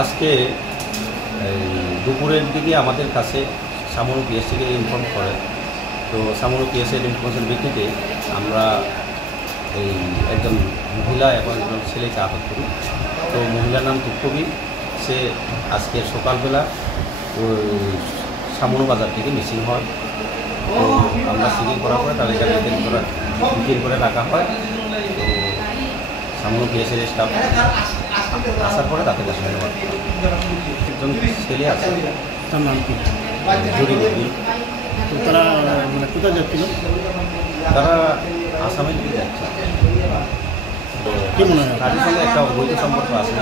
আজকে দুপুরের দিকে আমাদের কাছে সামনো পিএস থেকে ইনফর্ম করে। তো সামনো পিএসের ইনফরমেশন ভিত্তিতে আমরা এই একজন মহিলা এবং একজন ছেলেকে আটক করি। তো মহিলার নাম তুকবি, সে আজকে সকালবেলা ওই সামনো বাজার থেকে মিসিং হয়। তো আমরা সিকিং করার পরে তাদেরকে ডিটেইন করে রাখা হয়। তো সামনো পিএসের স্টাফ আসার পরে তাদের কাছে একজন ছেলে আছে, তার নাম কি? জরিগুলি। তো তারা মানে কোথায় যাচ্ছিল? তারা আসামের দিকে যাচ্ছে। কি মনে হয়? তাদের সঙ্গে একটা অবৈধ সম্পর্ক আছে।